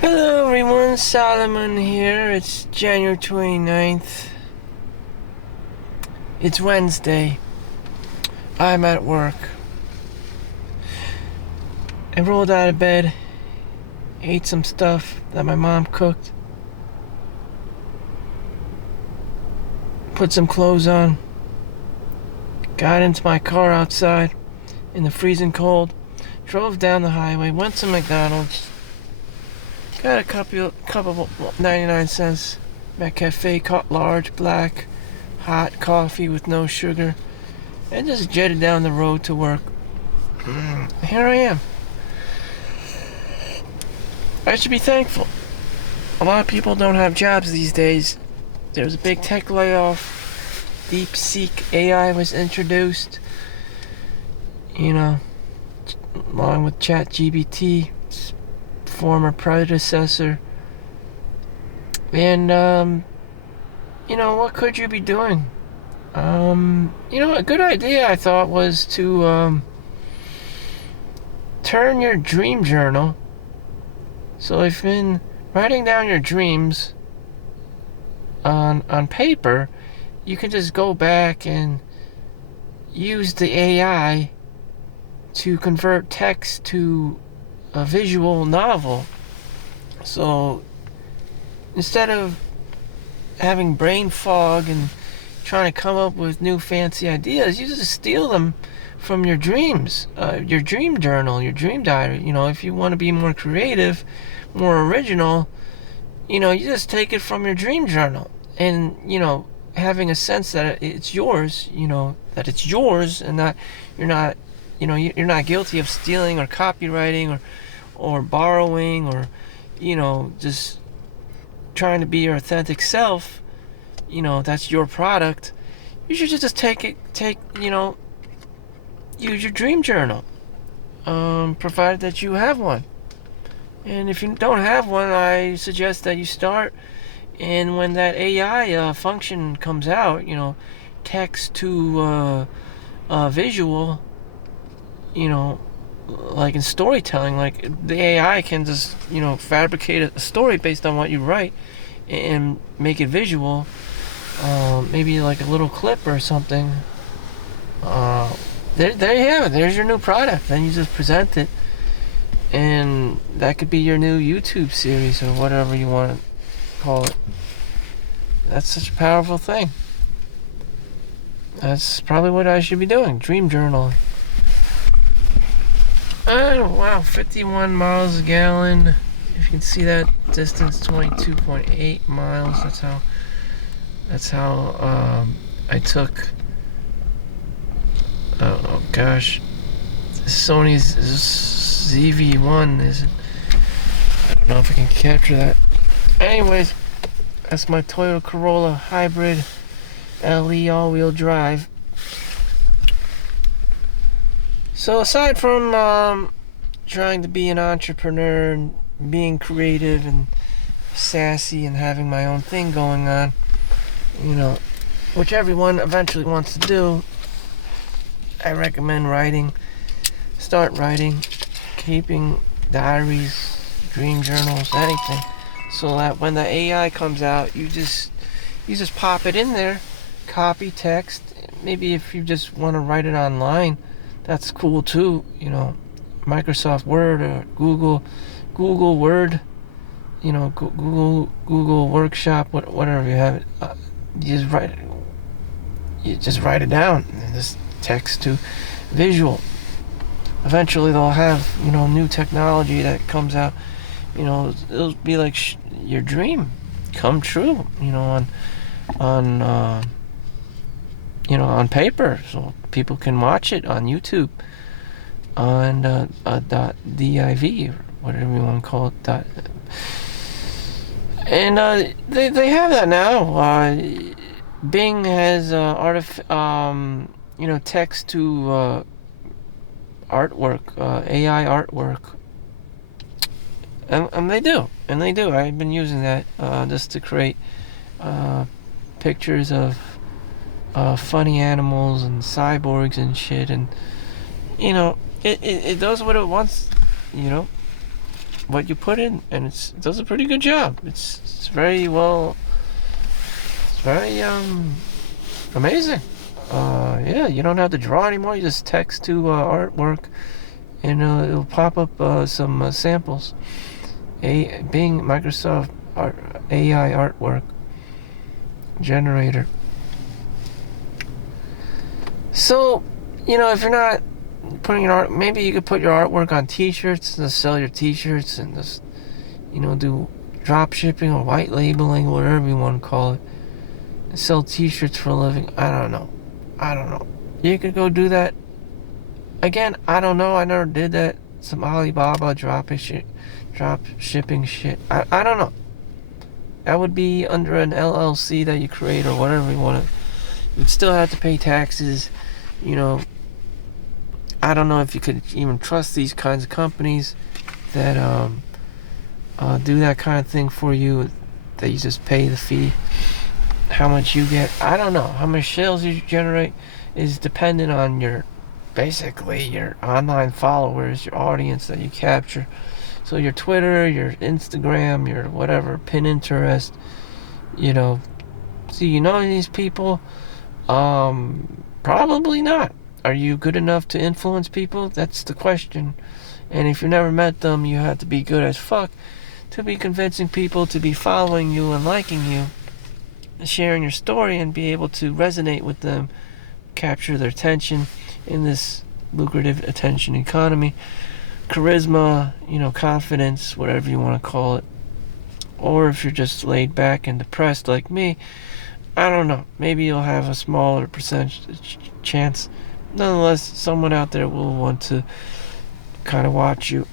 Hello everyone, Solomon here. It's January 29th. It's Wednesday. I'm at work. I rolled out of bed, ate some stuff that my mom cooked, put some clothes on, got into my car outside in the freezing cold, drove down the highway, went to McDonald's, got a cup of 99 cents McCafe large black hot coffee with no sugar, and just jetted down the road to work. Here I am. I should be thankful. A lot of people don't have jobs these days. There's a big tech layoff. DeepSeek AI was introduced. Along with ChatGPT, its former predecessor. And, what could you be doing? A good idea I thought was to turn your dream journal. So if you've been writing down your dreams on paper, you can just go back and use the AI to convert text to a visual novel. So instead of having brain fog and trying to come up with new fancy ideas, you just steal them from your dreams, your dream journal, your dream diary. If you want to be more creative, more original, you just take it from your dream journal, and having a sense that it's yours, that it's yours, and that you're not guilty of stealing or copywriting or borrowing or just trying to be your authentic self. That's your product. You should just use your dream journal, provided that you have one. And if you don't have one, I suggest that you start, and when that AI function comes out, text to visual, like in storytelling, like the AI can just, fabricate a story based on what you write and make it visual, maybe like a little clip or something. There you have it. There's your new product. Then you just present it, and that could be your new YouTube series or whatever you want to call it. That's such a powerful thing. That's probably what I should be doing. Dream journaling. Oh, wow, 51 miles a gallon. If you can see that distance, 22.8 miles. That's how I took. Oh gosh, Sony's ZV-1 isn't. I don't know if I can capture that. Anyways, that's my Toyota Corolla hybrid LE all-wheel drive. So aside from trying to be an entrepreneur and being creative and sassy and having my own thing going on, which everyone eventually wants to do, I recommend writing. Start writing, keeping diaries, dream journals, anything, so that when the AI comes out, you just pop it in there, copy text. Maybe if you just want to write it online, that's cool too. Microsoft Word or Google Word, Google Workshop, whatever you have it. You just write it down, and this text to visual. Eventually they'll have new technology that comes out. It'll be like your dream come true. On paper, so people can watch it on YouTube, on .div or whatever you want to call it. And they have that now. Bing has text to artwork, AI artwork, and they do. I've been using that just to create pictures of funny animals and cyborgs and shit, and it does what it wants. what you put in, and it does a pretty good job. It's very well. It's very amazing. Yeah, you don't have to draw anymore. You just text to artwork, and it'll pop up some samples. Bing Microsoft AI artwork generator. So, if you're not putting your art, maybe you could put your artwork on t-shirts and sell your t-shirts and just, do drop shipping or white labeling, whatever you want to call it, and sell t-shirts for a living. I don't know. You could go do that. Again, I don't know. I never did that. Some Alibaba drop shipping shit. I don't know. That would be under an LLC that you create or whatever you want to. You'd still have to pay taxes. I don't know if you could even trust these kinds of companies that do that kind of thing for you, that you just pay the fee. How much you get, I don't know. How much sales you generate is dependent on basically your online followers, your audience that you capture. So your Twitter, your Instagram, your whatever, Pinterest, so these people? Probably not. Are you good enough to influence people? That's the question. And if you've never met them, you have to be good as fuck to be convincing people to be following you and liking you, sharing your story, and be able to resonate with them, capture their attention in this lucrative attention economy. Charisma, confidence, whatever you want to call it. Or if you're just laid back and depressed like me, I don't know. Maybe you'll have a smaller percentage chance. Nonetheless, someone out there will want to kind of watch you.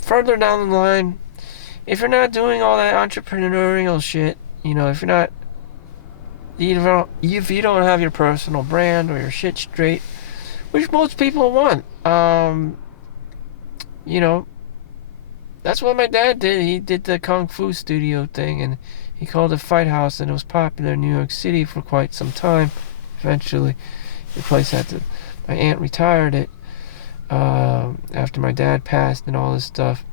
Further down the line, if you're not doing all that entrepreneurial shit, if you don't have your personal brand or your shit straight, which most people want, that's what my dad did. He did the Kung Fu studio thing, and he called it Fight House, and it was popular in New York City for quite some time. Eventually, the place my aunt retired it after my dad passed and all this stuff.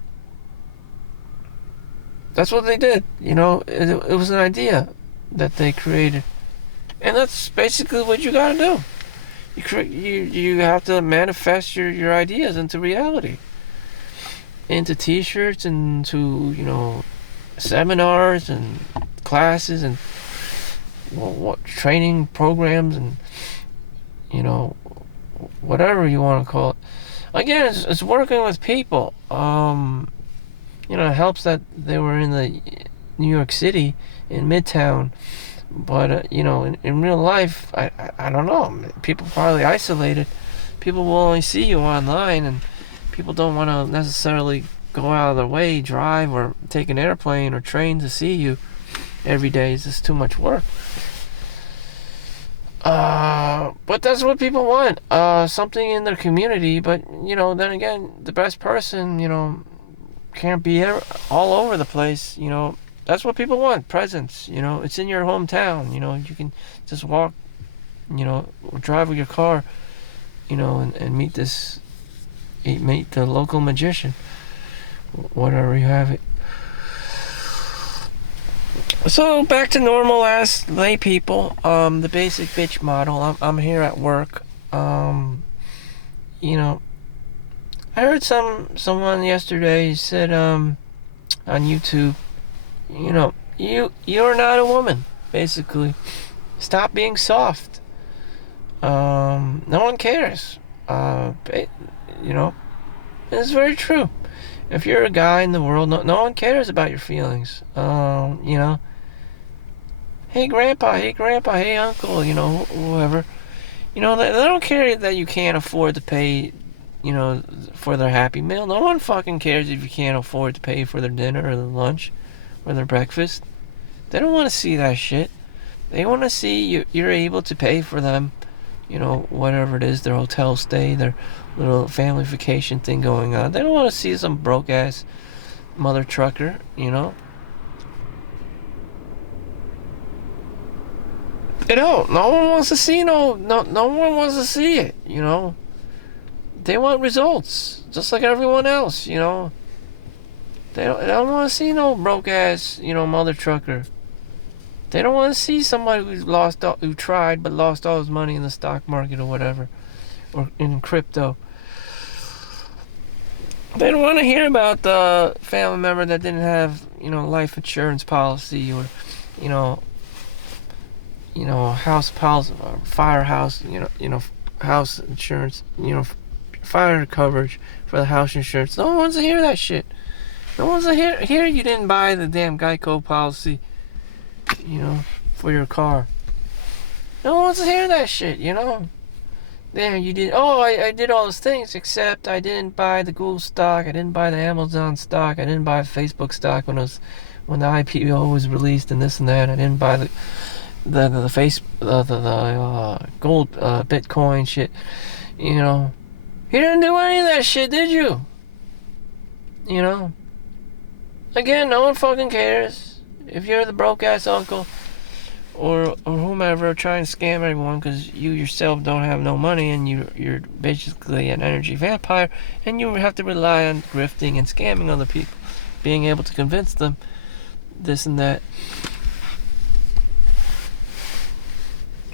That's what they did. It was an idea that they created, and that's basically what you got to do. You have to manifest your ideas into reality, into t-shirts, into seminars and classes and what training programs and whatever you want to call it. Again, it's working with people. It helps that they were in the New York City in Midtown, but in real life, I don't know. People probably isolated. People will only see you online, and people don't want to necessarily go out of their way, drive or take an airplane or train to see you every day. It's just too much work. But that's what people want. Something in their community. But then again, the best person can't be all over the place. That's what people want. Presence. It's in your hometown. You can just walk, or drive with your car, and meet the local magician, whatever you have it. So back to normal ass lay people. The basic bitch model. I'm here at work. I heard someone yesterday said on YouTube, you're not a woman. Basically, stop being soft. No one cares. It's very true. If you're a guy in the world, no one cares about your feelings. Hey grandpa, hey uncle, whoever. They don't care that you can't afford to pay, for their Happy Meal. No one fucking cares if you can't afford to pay for their dinner or their lunch or their breakfast. They don't want to see that shit. They want to see you're able to pay for them, whatever it is, their hotel stay, their little family vacation thing going on. They don't want to see some broke ass mother trucker, They don't. No one wants to see no one wants to see it, They want results, just like everyone else, you know. They don't want to see no broke ass, you know, mother trucker. They don't want to see somebody who tried but lost all his money in the stock market or whatever, or in crypto. They don't want to hear about the family member that didn't have, you know, life insurance policy, or, you know, house policy, firehouse, house insurance, fire coverage for the house insurance. No one wants to hear that shit. No one wants to hear you didn't buy the damn Geico policy, for your car. No one wants to hear that shit, There, you did. Oh, I did all those things, except I didn't buy the Google stock. I didn't buy the Amazon stock. I didn't buy Facebook stock when the IPO was released, and this and that. I didn't buy the gold Bitcoin shit. You didn't do any of that shit, did you? Again, no one fucking cares if you're the broke ass uncle or whomever trying to scam everyone because you yourself don't have no money, and you're basically an energy vampire, and you have to rely on grifting and scamming other people, being able to convince them this and that.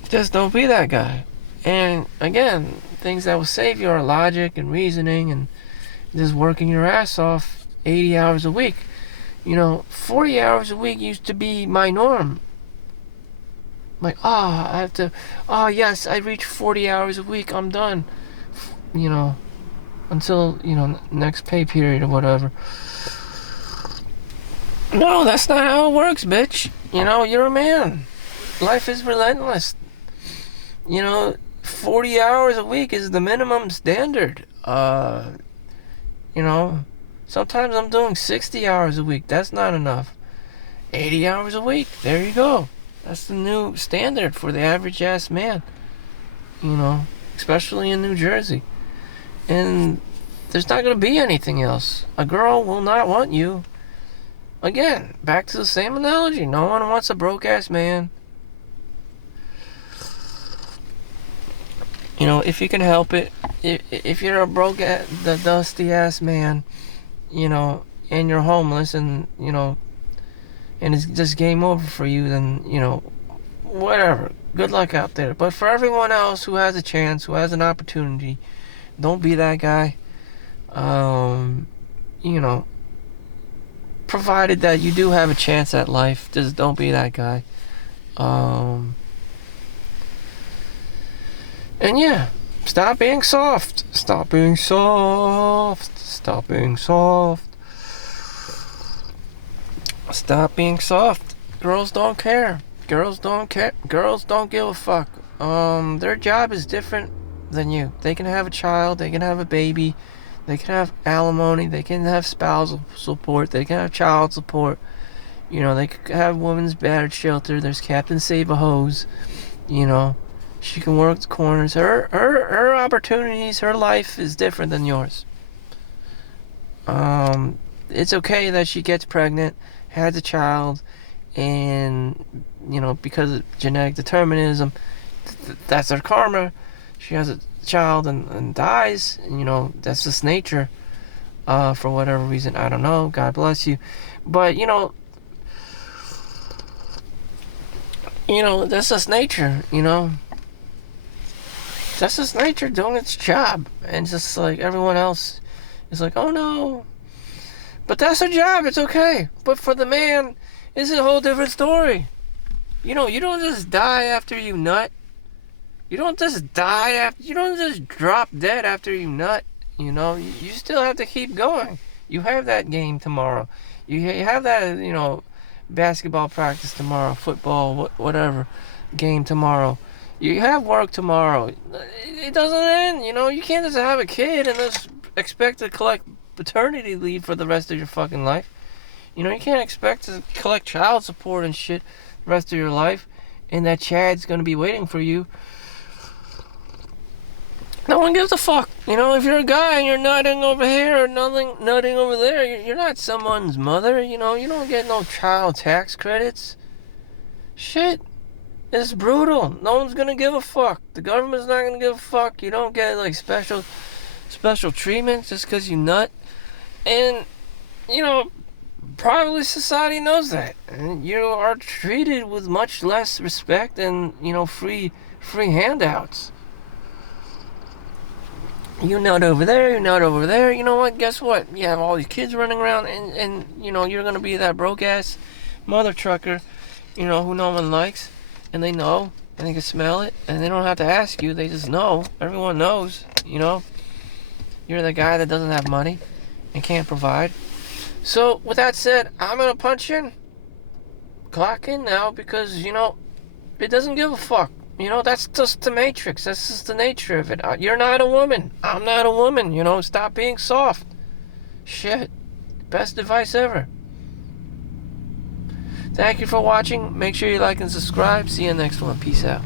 Just don't be that guy. And again, things that will save you are logic and reasoning and just working your ass off 80 hours a week. 40 hours a week used to be my norm. Like, yes, I reach 40 hours a week, I'm done. Until, next pay period or whatever. No, that's not how it works, bitch. You're a man. Life is relentless. 40 hours a week is the minimum standard. Sometimes I'm doing 60 hours a week. That's not enough. 80 hours a week. There you go. That's the new standard for the average ass man. Especially in New Jersey. And there's not going to be anything else. A girl will not want you. Again, back to the same analogy. No one wants a broke ass man. If you can help it, if you're a broke, the dusty ass man, and you're homeless, and and it's just game over for you, then whatever. Good luck out there. But for everyone else who has a chance, who has an opportunity, don't be that guy. Provided that you do have a chance at life, just don't be that guy. And yeah, stop being soft. Stop being soft. Stop being soft. Stop being soft. Girls don't care. Girls don't care. Girls don't give a fuck. Their job is different than you. They can have a child. They can have a baby. They can have alimony. They can have spousal support. They can have child support. They can have women's battered shelter. There's Captain Save-A-Hose. She can work the corners. Her opportunities, her life is different than yours. It's okay that she gets pregnant, has a child, and because of genetic determinism, that's her karma. She has a child and dies. That's just nature. For whatever reason, I don't know. God bless you, but that's just nature. That's just nature doing its job. And just like everyone else is like, oh no. But that's her job. It's okay. But for the man, it's a whole different story. You don't just die after you nut. You don't just you don't just drop dead after you nut. You still have to keep going. You have that game tomorrow. You have that, basketball practice tomorrow, football, whatever, game tomorrow. You have work tomorrow. It doesn't end, You can't just have a kid and just expect to collect paternity leave for the rest of your fucking life. You can't expect to collect child support and shit the rest of your life, and that Chad's gonna be waiting for you. No one gives a fuck. If you're a guy and you're nutting over here or nutting over there, you're not someone's mother. You don't get no child tax credits. Shit. It's brutal. No one's gonna give a fuck. The government's not gonna give a fuck. You don't get like special special treatment just because you nut. And, probably society knows that. And you are treated with much less respect and, free handouts. You nut over there, you nut over there. You know what? Guess what? You have all these kids running around, and you're going to be that broke-ass mother trucker, who no one likes. And they know, and they can smell it, and they don't have to ask you. They just know. Everyone knows, You're the guy that doesn't have money and can't provide. So, with that said, I'm going to punch in. Clock in now because, it doesn't give a fuck. That's just the matrix. That's just the nature of it. You're not a woman. I'm not a woman. Stop being soft. Shit. Best advice ever. Thank you for watching. Make sure you like and subscribe. See you next one. Peace out.